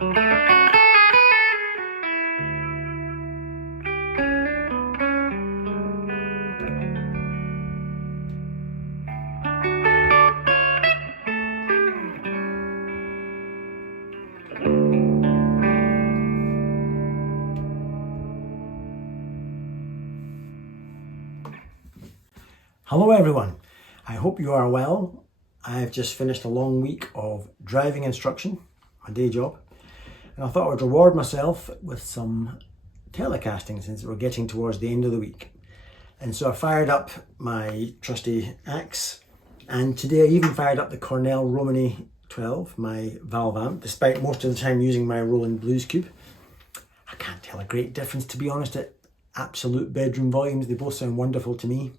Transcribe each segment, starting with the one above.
Hello everyone, I hope you are well. I've just finished a long week of driving instruction, my day job, and I thought I would reward myself with some telecasting since we're getting towards the end of the week. And so I fired up my trusty axe, and today I even fired up the Cornell Romany 12, my valve amp, despite most of the time using my Roland Blues Cube. I can't tell a great difference, to be honest, at absolute bedroom volumes. They both sound wonderful to me.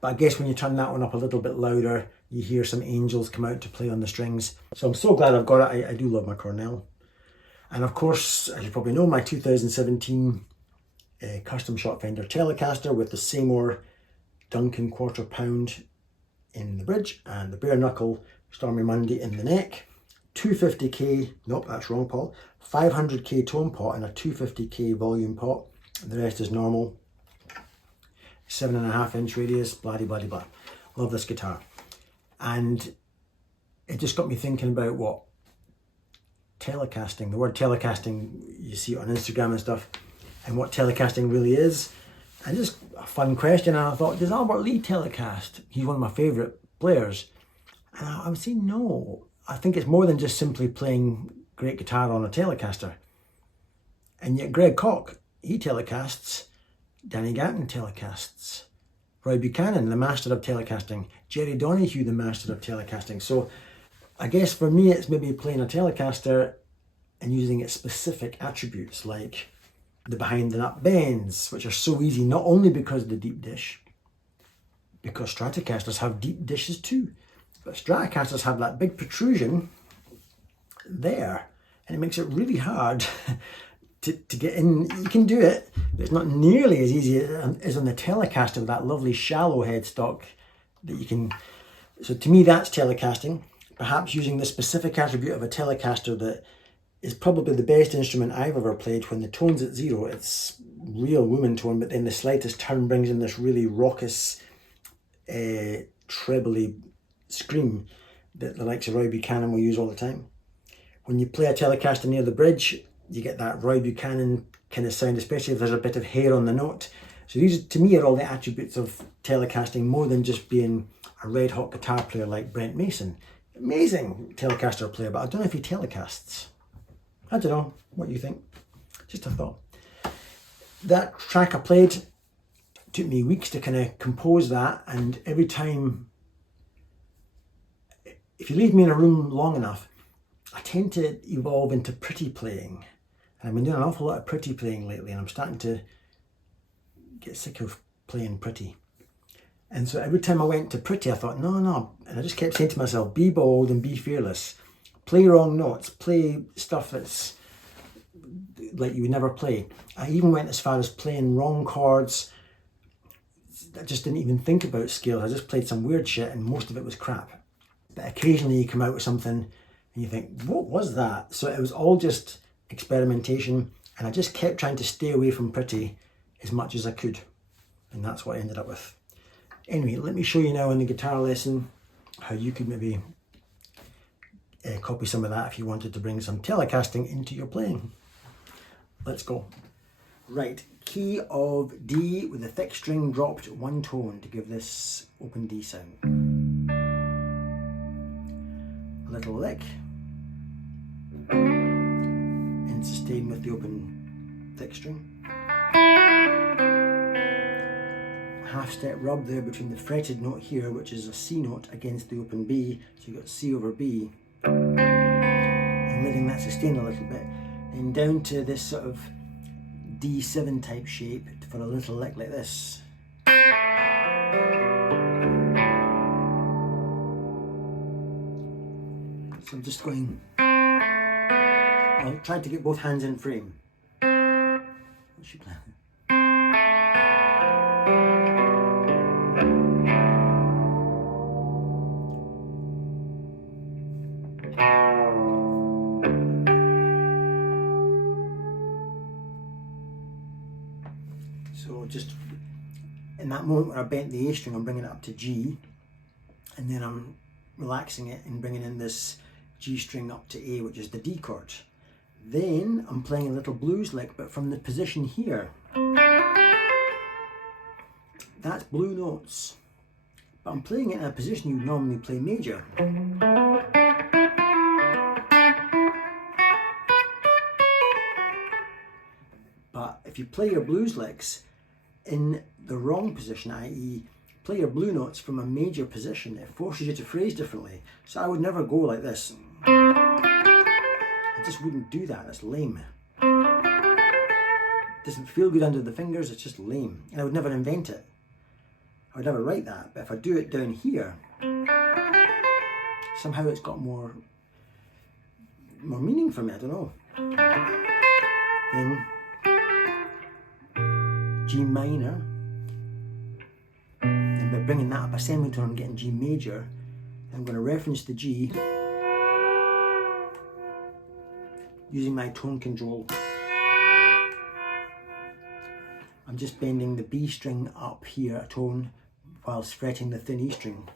But I guess when you turn that one up a little bit louder, you hear some angels come out to play on the strings. So I'm so glad I've got it. I do love my Cornell. And of course, as you probably know, my 2017 custom shot Fender Telecaster with the Seymour Duncan quarter pound in the bridge and the bare knuckle Stormy Monday in the neck. 250k, nope, that's wrong pot. 500k tone pot and a 250k volume pot. The rest is normal. 7.5 inch radius, blah blah blah blah. Love this guitar. And it just got me thinking about what telecasting, the word telecasting, you see it on Instagram and stuff, and what telecasting really is. And just a fun question, and I thought, does Albert Lee telecast? He's one of my favourite players. And I was saying no. I think it's more than just simply playing great guitar on a Telecaster. And yet Greg Koch, he telecasts. Danny Gatton telecasts. Roy Buchanan, the master of telecasting. Jerry Donahue, the master of telecasting. So I guess for me it's maybe playing a Telecaster and using its specific attributes like the behind and up bends, which are so easy not only because of the deep dish, because Stratocasters have deep dishes too, but Stratocasters have that big protrusion there and it makes it really hard to get in. You can do it, but it's not nearly as easy as on the Telecaster with that lovely shallow headstock that you can. So to me that's telecasting, perhaps using the specific attribute of a Telecaster that is probably the best instrument I've ever played. When the tone's at zero, it's real woman tone, but then the slightest turn brings in this really raucous, trebly scream that the likes of Roy Buchanan will use all the time. When you play a Telecaster near the bridge, you get that Roy Buchanan kind of sound, especially if there's a bit of hair on the note. So these, to me, are all the attributes of telecasting, more than just being a red hot guitar player like Brent Mason. Amazing Telecaster player, but I don't know if he telecasts. I don't know what you think. Just a thought. That track I played took me weeks to kind of compose that, and every time, if you leave me in a room long enough, I tend to evolve into pretty playing. And I've been doing an awful lot of pretty playing lately, and I'm starting to get sick of playing pretty. And so every time I went to pretty, I thought, no. And I just kept saying to myself, be bold and be fearless. Play wrong notes, play stuff that's like you would never play. I even went as far as playing wrong chords. I just didn't even think about scales. I just played some weird shit and most of it was crap. But occasionally you come out with something and you think, what was that? So it was all just experimentation, and I just kept trying to stay away from pretty as much as I could, and that's what I ended up with. Anyway, let me show you now in the guitar lesson how you could maybe copy some of that if you wanted to bring some telecasting into your playing. Let's go. Right, key of D with a thick string dropped one tone to give this open D sound. A little lick. And sustain with the open thick string. Half step rub there between the fretted note here, which is a C note, against the open B, so you've got C over B, and letting that sustain a little bit, then down to this sort of D7 type shape for a little lick like this. So I'm just going, I'll try to get both hands in frame. What's she playing? that moment when I bent the A string, I'm bringing it up to G, and then I'm relaxing it and bringing in this G string up to A, which is the D chord. Then I'm playing a little blues lick, but from the position here. That's blue notes, but I'm playing it in a position you would normally play major. But if you play your blues licks in the wrong position, i.e. play your blue notes from a major position, it forces you to phrase differently. So I would never go like this. I just wouldn't do that, that's lame. It doesn't feel good under the fingers, it's just lame. And I would never invent it. I would never write that, but if I do it down here, somehow it's got more meaning for me, I don't know. Then G minor, and by bringing that up a semitone and getting G major, I'm going to reference the G using my tone control. I'm just bending the B string up here a tone whilst fretting the thin E string.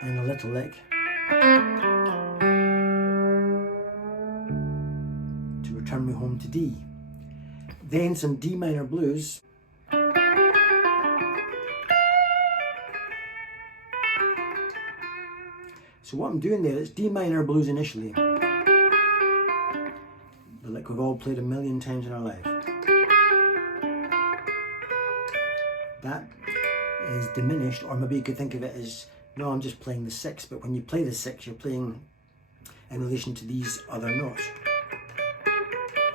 And a little lick to return me home to D. Then some D minor blues. So what I'm doing there is D minor blues initially, the lick we've all played a million times in our life. That is diminished, or maybe you could think of it as, no, I'm just playing the 6, but when you play the 6, you're playing in relation to these other notes.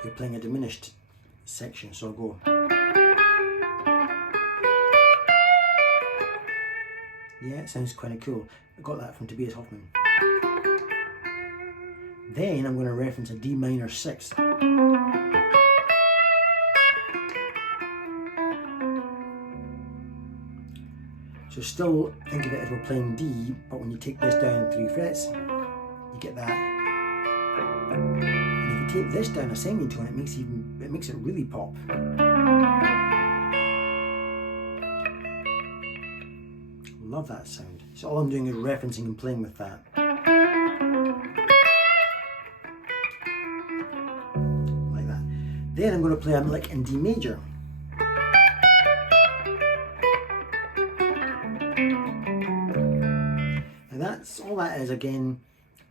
You're playing a diminished section, so I'll go. Yeah, it sounds kind of cool. I got that from Tobias Hoffman. Then I'm going to reference a D minor 6. So still think of it as we're playing D, but when you take this down 3 frets, you get that. And if you take this down a semitone, it makes it really pop. Love that sound. So all I'm doing is referencing and playing with that. Like that. Then I'm going to play a lick in D major. And that's all that is. Again,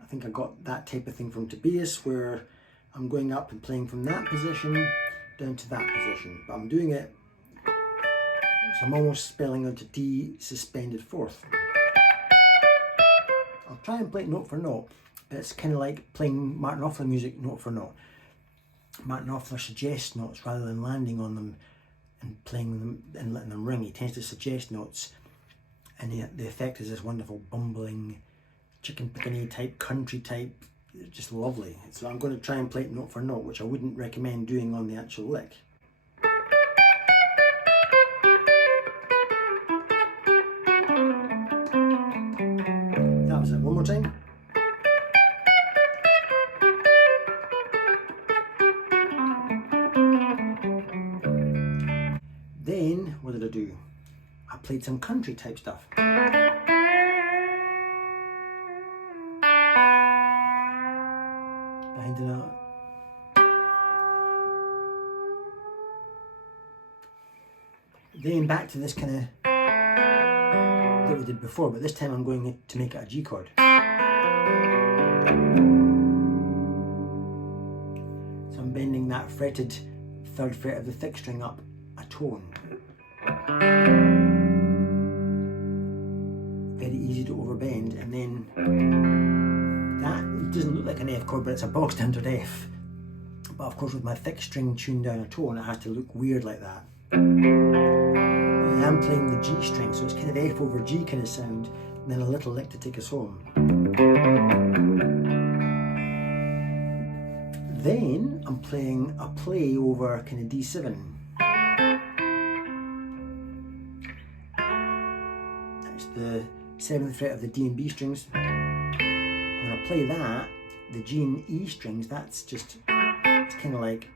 I think I got that type of thing from Tobias, where I'm going up and playing from that position down to that position. But I'm doing it, so I'm almost spelling out to D suspended fourth. I'll try and play it note for note, but it's kind of like playing Martin Knopfler music note for note. Martin Knopfler suggests notes rather than landing on them and playing them and letting them ring. He tends to suggest notes, and the effect is this wonderful bumbling, chicken picking type, country type, just lovely. So I'm going to try and play it note for note, which I wouldn't recommend doing on the actual lick. That was it. One more time. Then, what did I do? I played some country type stuff. Behind the note. Then back to this kind of that we did before, but this time I'm going to make it a G chord. So I'm bending that fretted 3rd fret of the thick string up a tone. Very easy to overbend, and then that doesn't look like an F chord, but it's a bog standard F. But of course with my thick string tuned down a tone, it has to look weird like that. I am playing the G string, so it's kind of F over G kind of sound, and then a little lick to take us home. Then I'm playing a play over kind of D7. That's the 7th fret of the D and B strings. When I play that, the G and E strings, that's just, it's kind of like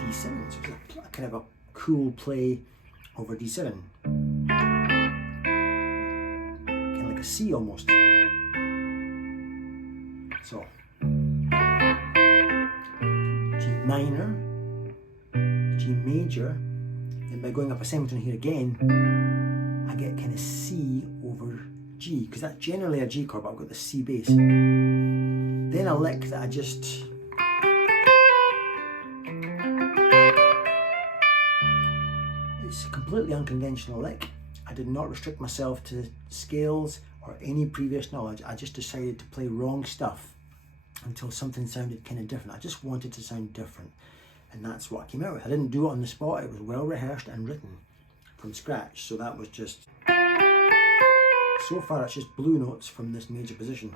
D7. So it's a kind of a cool play over D7. Kind of like a C almost. So G minor, G major, and by going up a semitone here again, I get kind of C over G, because that's generally a G chord, but I've got the C bass. Then a lick that I just it's a completely unconventional lick. I did not restrict myself to scales or any previous knowledge. I just decided to play wrong stuff until something sounded kind of different. I just wanted to sound different, and that's what I came out with. I didn't do it on the spot. It was well rehearsed and written from scratch. So that was just, so far it's just blue notes from this major position.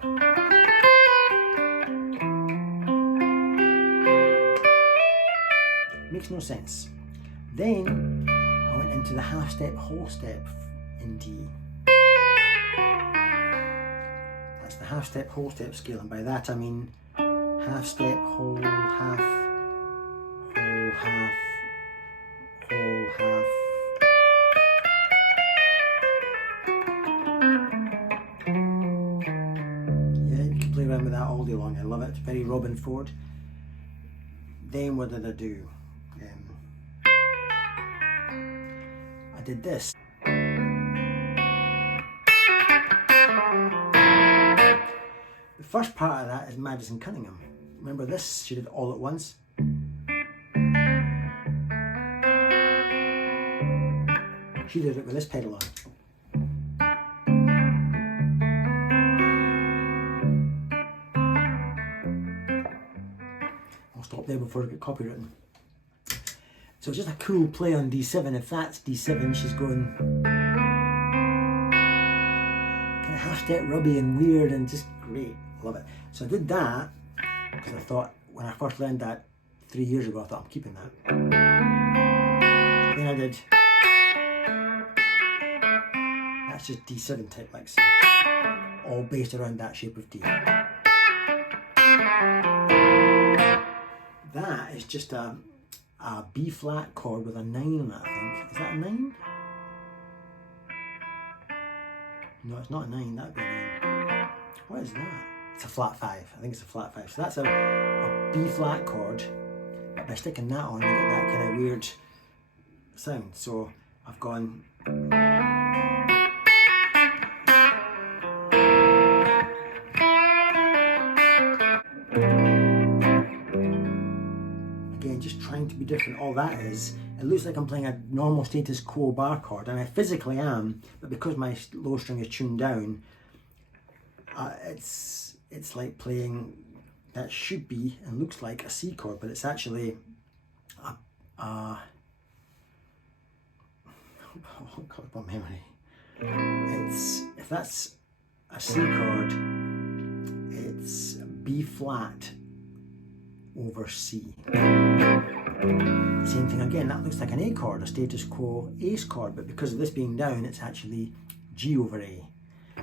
Makes no sense. Then I went into the half step, whole step in D. That's the half step, whole step scale, and by that I mean half step, whole, half, whole, half, whole, half. Yeah, you can play around with that all day long. I love it. It's very Robin Ford. Then what did I do? I did this. The first part of that is Madison Cunningham. Remember this? She did All at Once. She did it with this pedal on. I'll stop there before I get copywritten. So it's just a cool play on D7. If that's D7, she's going kind of half step rubby and weird and just great. Love it. So I did that because I thought, when I first learned that 3 years ago, I thought I'm keeping that. Then I did, that's just D7 type licks, all based around that shape of D. That is just a B flat chord with a 9 on it, I think. Is that a 9? No, it's not a 9, that'd be a 9. What is that? It's a flat 5. I think it's a flat 5. So that's a B flat chord, but by sticking that on, you get that kind of weird sound. So I've gone. Again, just trying to be different. All that is, it looks like I'm playing a normal status quo bar chord, and I physically am, but because my low string is tuned down, it's like playing, that should be and looks like a C chord, but it's actually oh God, what memory. It's, if that's a C chord, it's B flat over C. Same thing again, that looks like an A chord, a status quo Ace chord, but because of this being down, it's actually G over A.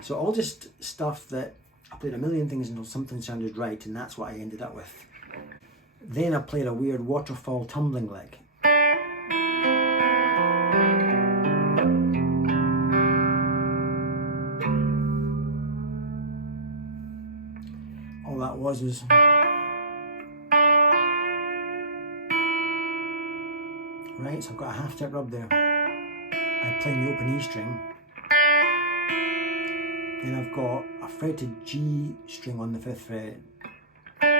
So all just stuff that I played a million things until something sounded right, and that's what I ended up with. Then I played a weird waterfall tumbling lick. All that was right, so I've got a half step rub there. I'm playing the open E string. Then I've got a fretted G string on the 5th fret with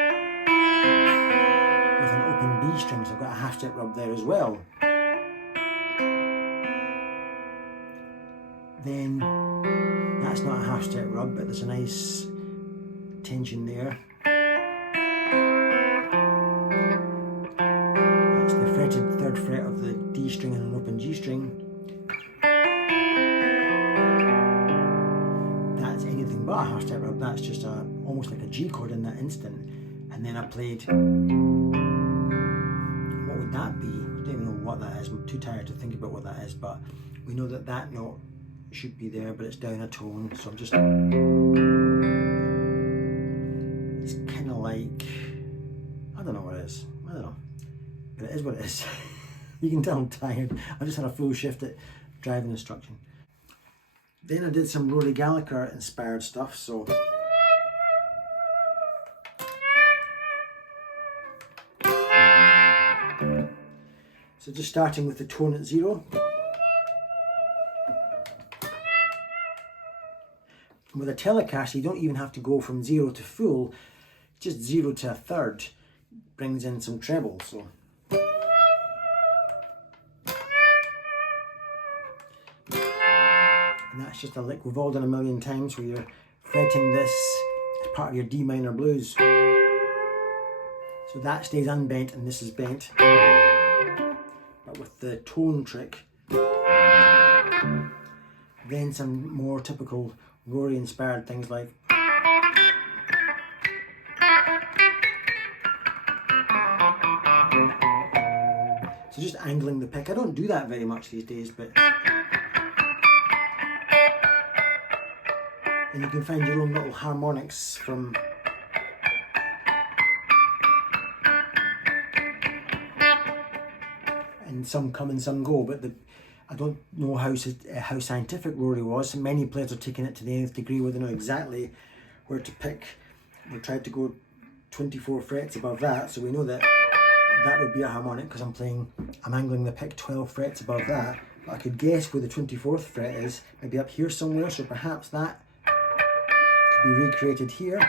an open B string, so I've got a half step rub there as well. Then that's not a half step rub, but there's a nice tension there. That's the fretted 3rd fret of the D string and an open G string. Anything but a half step rub, that's just almost like a G chord in that instant. And then I played, what would that be? I don't even know what that is, I'm too tired to think about what that is, but we know that that note should be there, but it's down a tone, so I'm just, it's kind of like, I don't know what it is, I don't know, but it is what it is. You can tell I'm tired. I just had a full shift at driving instruction. Then I did some Rory Gallagher inspired stuff, so just starting with the tone at 0. With a Telecaster, you don't even have to go from 0 to full, just 0 to a third brings in some treble. So and that's just a lick we've all done a million times, where you're fretting this as part of your D minor blues. So that stays unbent and this is bent. But with the tone trick, then some more typical Rory inspired things like so just angling the pick. I don't do that very much these days, but and you can find your own little harmonics from and some come and some go, but I don't know how scientific Rory was. Many players are taking it to the nth degree where they know exactly where to pick. We tried to go 24 frets above that, so we know that that would be a harmonic because I'm angling the pick 12 frets above that. But I could guess where the 24th fret is, maybe up here somewhere, so perhaps that could be recreated here.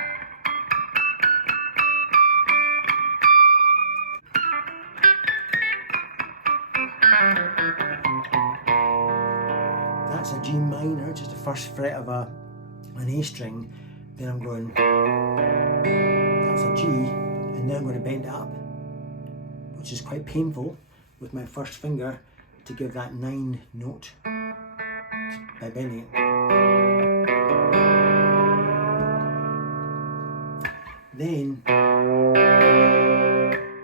That's a G minor, just the first fret of an A string. Then I'm going, that's a G, and then I'm going to bend it up, which is quite painful with my first finger to give that 9 note by bending it. Then,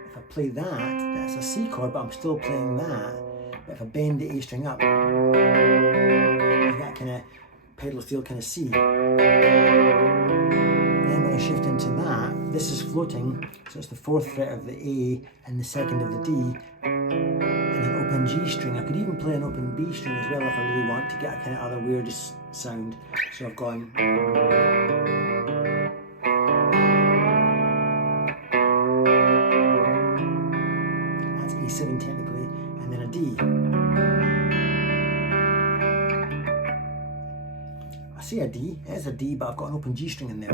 if I play that, that's a C chord, but I'm still playing that. But if I bend the A string up, I get kind of pedal steel kind of C. Then when I shift into that, this is floating, so it's the 4th fret of the A and the 2nd of the D, and an open G string. I could even play an open B string as well if I really want to get a kind of other weird sound. So I've gone. That's A7 technically, and then a D. I say a D, it is a D, but I've got an open G string in there.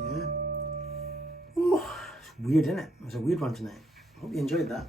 Yeah. Oh, it's weird, isn't it? It was a weird one tonight. Hope you enjoyed that.